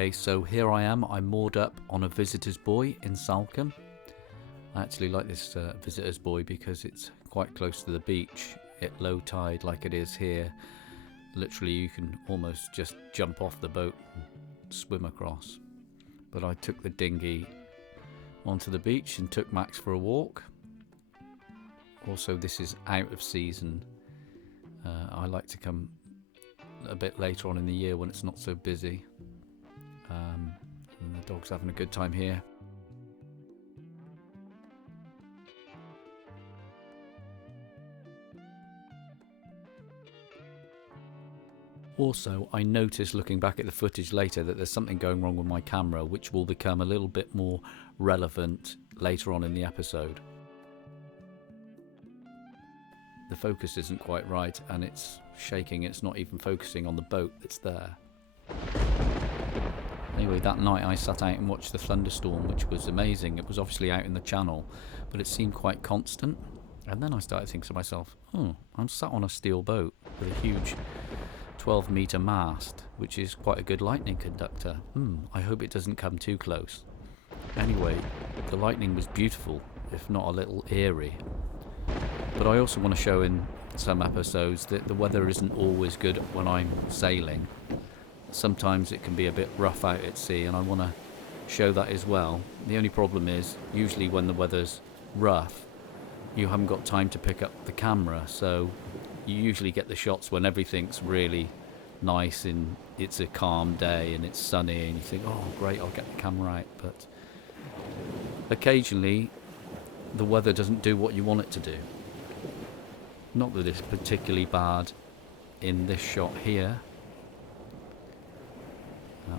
Okay, so here I am. I'm moored up on a visitor's buoy in Southampton. I actually like this visitor's buoy because it's quite close to the beach at low tide like it is here. Literally you can almost just jump off the boat and swim across. But I took the dinghy onto the beach and took Max for a walk. Also, this is out of season. I like to come a bit later on in the year when it's not so busy. And the dog's having a good time here. Also, I noticed looking back at the footage later that there's something going wrong with my camera, which will become a little bit more relevant later on in the episode. The focus isn't quite right and it's shaking, it's not even focusing on the boat that's there. Anyway, that night I sat out and watched the thunderstorm, which was amazing. It was obviously out in the channel, but it seemed quite constant. And then I started thinking to myself, oh, I'm sat on a steel boat with a huge 12-metre mast, which is quite a good lightning conductor. I hope it doesn't come too close. Anyway, the lightning was beautiful, if not a little eerie. But I also want to show in some episodes that the weather isn't always good when I'm sailing. Sometimes it can be a bit rough out at sea, and I want to show that as well. The only problem is, usually when the weather's rough, you haven't got time to pick up the camera, so you usually get the shots when everything's really nice and it's a calm day and it's sunny and you think, oh great, I'll get the camera out. But occasionally the weather doesn't do what you want it to do. Not that it's particularly bad in this shot here.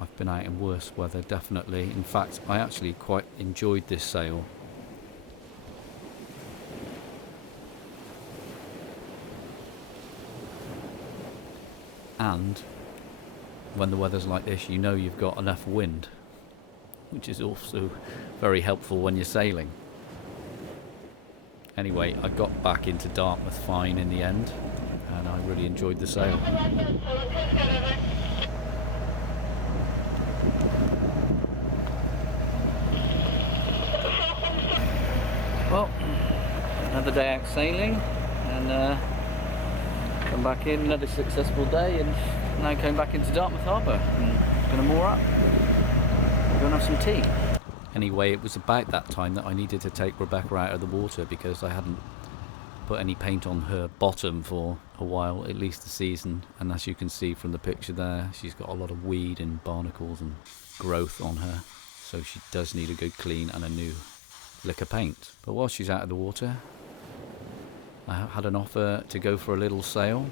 I've been out in worse weather, definitely. In fact, I actually quite enjoyed this sail. And when the weather's like this, you know you've got enough wind, which is also very helpful when you're sailing. Anyway, I got back into Dartmouth fine in the end, and I really enjoyed the sail. Well, another day out sailing, and come back in, another successful day, and now going back into Dartmouth Harbour and going to moor up. We're going to have some tea. Anyway, it was about that time that I needed to take Rebecca out of the water because I hadn't put any paint on her bottom for a while, at least a season. And as you can see from the picture there, she's got a lot of weed and barnacles and growth on her. So she does need a good clean and a new lick of paint. But while she's out of the water, I had an offer to go for a little sail.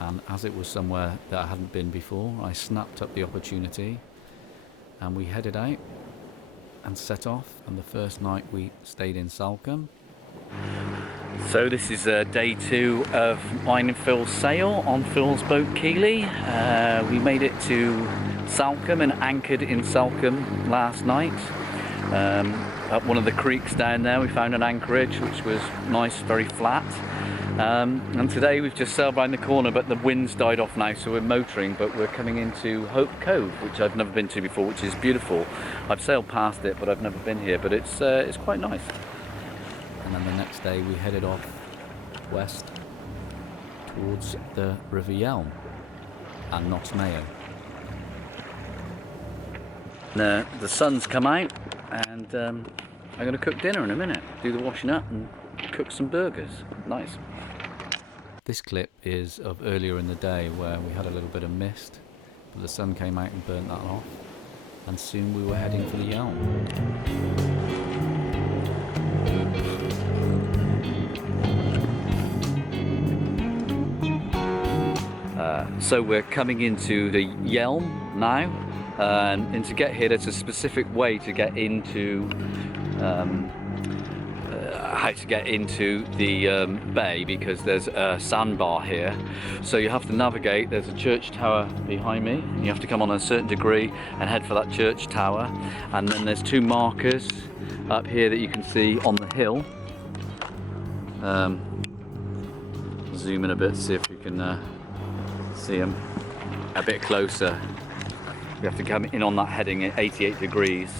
And as it was somewhere that I hadn't been before, I snapped up the opportunity and we headed out and set off. And the first night we stayed in Southampton. So this is day 2 of mine and Phil's sail on Phil's boat Keeley. We made it to Southampton and anchored in Southampton last night. Up one of the creeks down there we found an anchorage which was nice, very flat. And today we've just sailed around the corner, but the wind's died off now, so we're motoring, but we're coming into Hope Cove, which I've never been to before, which is beautiful. I've sailed past it, but I've never been here, but it's quite nice. And then the next day we headed off west towards the River Yealm and Noss Mayo. The sun's come out, and I'm going to cook dinner in a minute, do the washing up and cook some burgers. Nice. This clip is of earlier in the day where we had a little bit of mist, but the sun came out and burnt that off, and soon we were heading for the Yealm. So we're coming into the Yealm now, and to get here there's a specific way to get into how to get into the bay, because there's a sandbar here, so you have to navigate. There's a church tower behind me, you have to come on a certain degree and head for that church tower, and then there's 2 markers up here that you can see on the hill. Zoom in a bit, see if you can see them a bit closer. We have to come in on that heading at 88 degrees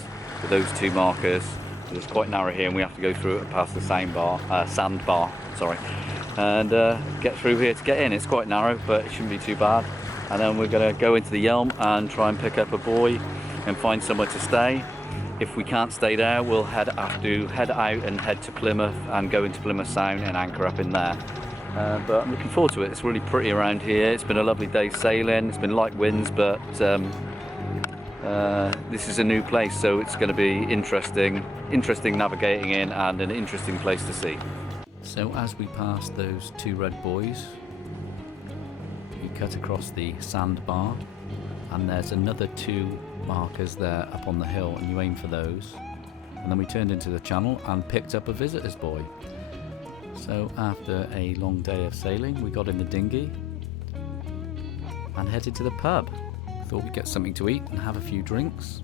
with those two markers. It's quite narrow here, and we have to go through it and past the sandbar, sorry, and get through here to get in. It's quite narrow, but it shouldn't be too bad. And then we're going to go into the Yealm and try and pick up a buoy and find somewhere to stay. If we can't stay there, we'll have to head out and head to Plymouth and go into Plymouth Sound and anchor up in there. But I'm looking forward to it. It's really pretty around here. It's been a lovely day sailing. It's been light winds, but this is a new place, so it's going to be interesting navigating in, and an interesting place to see. So as we pass those two red buoys, you cut across the sandbar, and there's another two markers there up on the hill, and you aim for those. And then we turned into the channel and picked up a visitor's buoy. So after a long day of sailing, we got in the dinghy and headed to the pub. Thought we'd get something to eat and have a few drinks.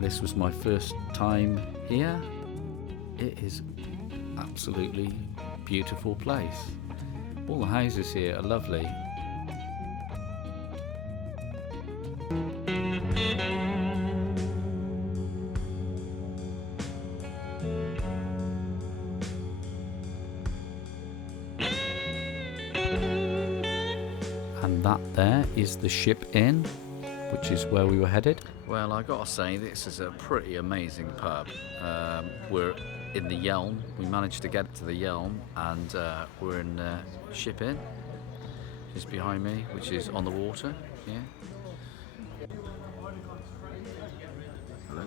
This was my first time here. It is absolutely beautiful place. All the houses here are lovely. And that there is the Ship Inn, which is where we were headed. Well, I gotta say, this is a pretty amazing pub. We're in the Yealm. We managed to get to the Yealm, and we're in Ship Inn, just behind me, which is on the water. Yeah. Hello.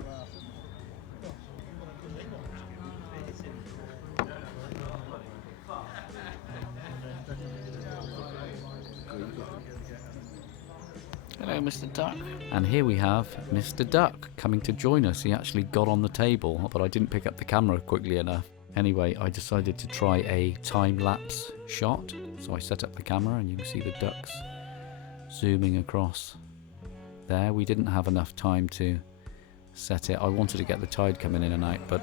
Hello, Mr. Duck. And here we have Mr. Duck coming to join us. He actually got on the table, but I didn't pick up the camera quickly enough. Anyway, I decided to try a time-lapse shot. So I set up the camera, and you can see the ducks zooming across there. We didn't have enough time to set it. I wanted to get the tide coming in and out, but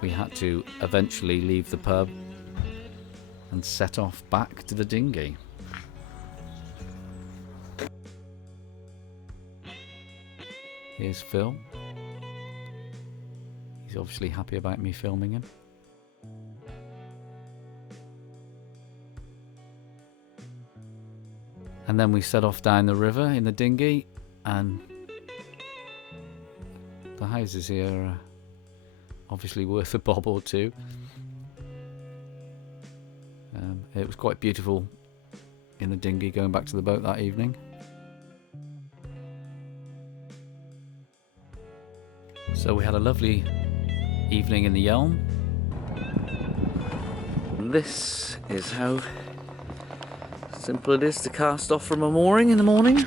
we had to eventually leave the pub and set off back to the dinghy. Here's Phil. He's obviously happy about me filming him. And then we set off down the river in the dinghy, and the houses here are obviously worth a bob or two. It was quite beautiful in the dinghy going back to the boat that evening. So we had a lovely evening in the Yealm. And this is how simple it is to cast off from a mooring in the morning.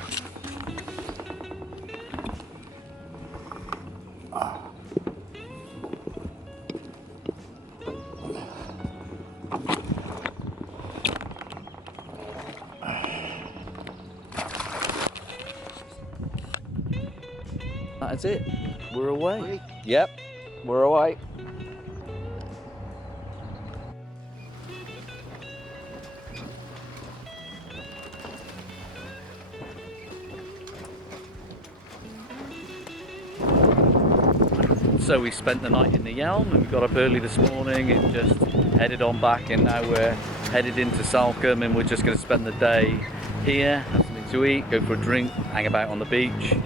That's it. We're away. Yep, we're away. So we spent the night in the Yealm, and we got up early this morning and just headed on back, and now we're headed into Southampton, and we're just going to spend the day here, have something to eat, go for a drink, hang about on the beach,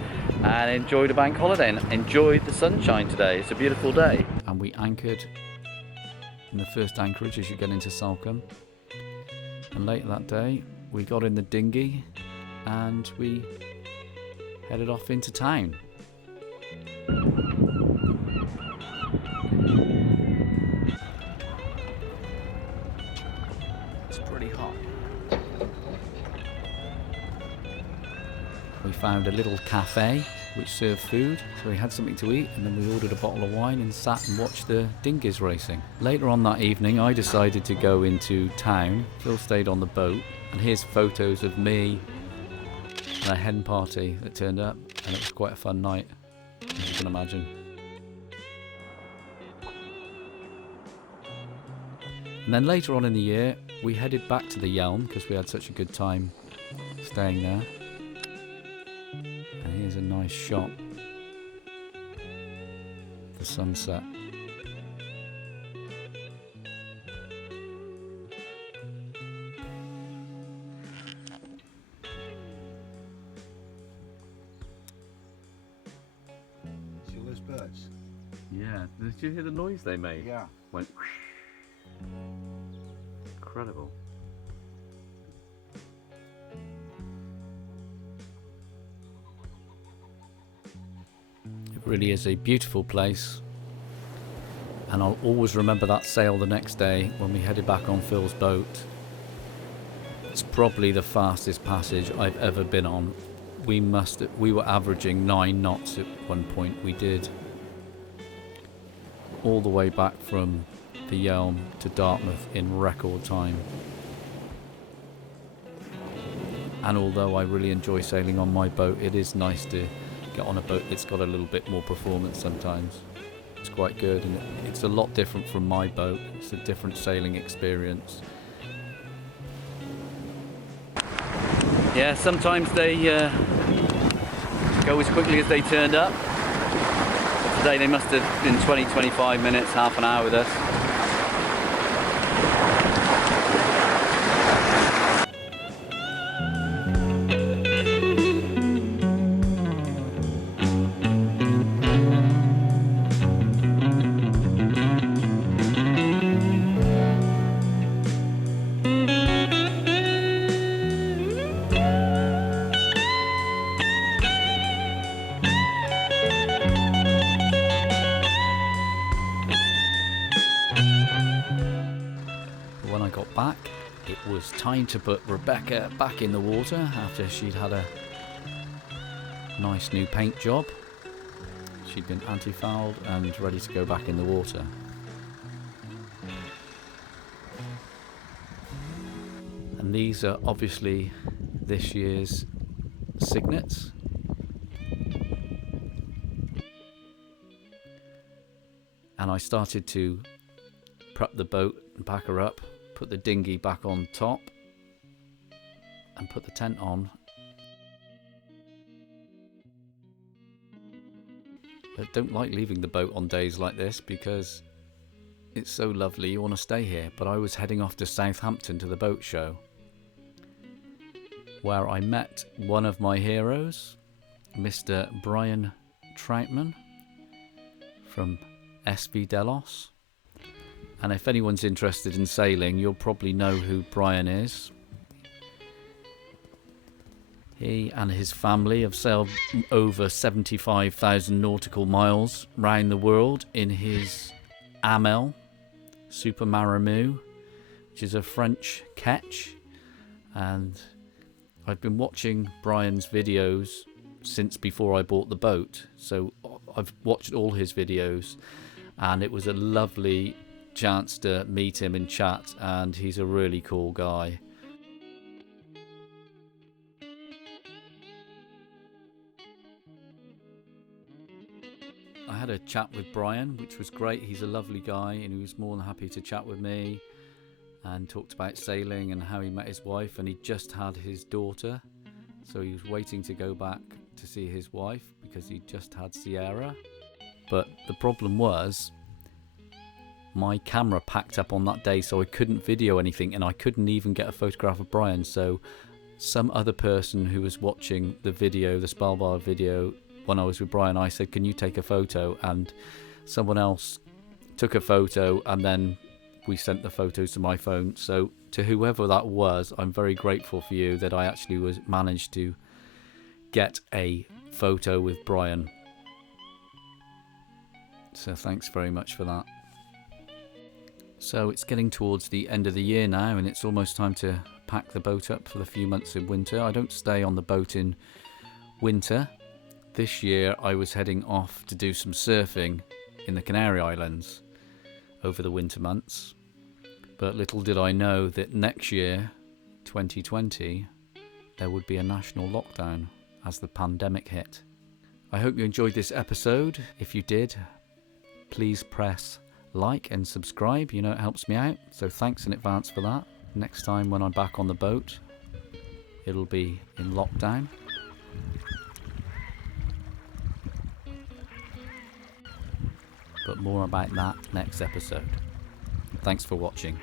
and enjoy the bank holiday and enjoy the sunshine today. It's a beautiful day. And we anchored in the first anchorage as you get into Southampton. And later that day we got in the dinghy and we headed off into town. It's pretty hot. We found a little cafe which served food, so we had something to eat, and then we ordered a bottle of wine and sat and watched the dinghies racing. Later on that evening I decided to go into town. Phil stayed on the boat, and here's photos of me and a hen party that turned up, and it was quite a fun night, as you can imagine. And then later on in the year we headed back to the Yealm because we had such a good time staying there. And here's a nice shot. The sunset. See all those birds? Yeah, did you hear the noise they made? Yeah. Went whoosh. Incredible. It really is a beautiful place, and I'll always remember that sail the next day when we headed back on Phil's boat. It's probably the fastest passage I've ever been on. We were averaging 9 knots at one point. We did all the way back from the Yealm to Dartmouth in record time. And although I really enjoy sailing on my boat, it is nice to get on a boat that's got a little bit more performance sometimes. It's quite good, and it's a lot different from my boat. It's a different sailing experience. Yeah, sometimes they go as quickly as they turned up. But today they must have been 20-25 minutes, half an hour with us. When I got back, it was time to put Rebecca back in the water after she'd had a nice new paint job. She'd been anti-fouled and ready to go back in the water. And these are obviously this year's cygnets. And I started to prep the boat and pack her up, put the dinghy back on top and put the tent on. I don't like leaving the boat on days like this because it's so lovely, you want to stay here. But I was heading off to Southampton to the boat show, where I met one of my heroes, Mr. Brian Trautman from SV DELOS. And if anyone's interested in sailing, you'll probably know who Brian is. He and his family have sailed over 75,000 nautical miles round the world in his Amel Super Maramoo, which is a French ketch. And I've been watching Brian's videos since before I bought the boat. So I've watched all his videos, and it was a lovely chance to meet him and chat, and he's a really cool guy. I had a chat with Brian, which was great. He's a lovely guy, and he was more than happy to chat with me and talked about sailing and how he met his wife, and he just had his daughter, so he was waiting to go back to see his wife because he just had Sierra. But the problem was my camera packed up on that day, so I couldn't video anything, and I couldn't even get a photograph of Brian. So some other person who was watching the video, the Svalbard video, when I was with Brian, I said, can you take a photo? And someone else took a photo, and then we sent the photos to my phone. So to whoever that was, I'm very grateful for you that I actually managed to get a photo with Brian. So thanks very much for that. So it's getting towards the end of the year now, and it's almost time to pack the boat up for the few months in winter. I don't stay on the boat in winter. This year I was heading off to do some surfing in the Canary Islands over the winter months. But little did I know that next year, 2020, there would be a national lockdown as the pandemic hit. I hope you enjoyed this episode. If you did, please press like and subscribe. You know it helps me out, so thanks in advance for that. Next time when I'm back on the boat, it'll be in lockdown. But more about that next episode. Thanks for watching.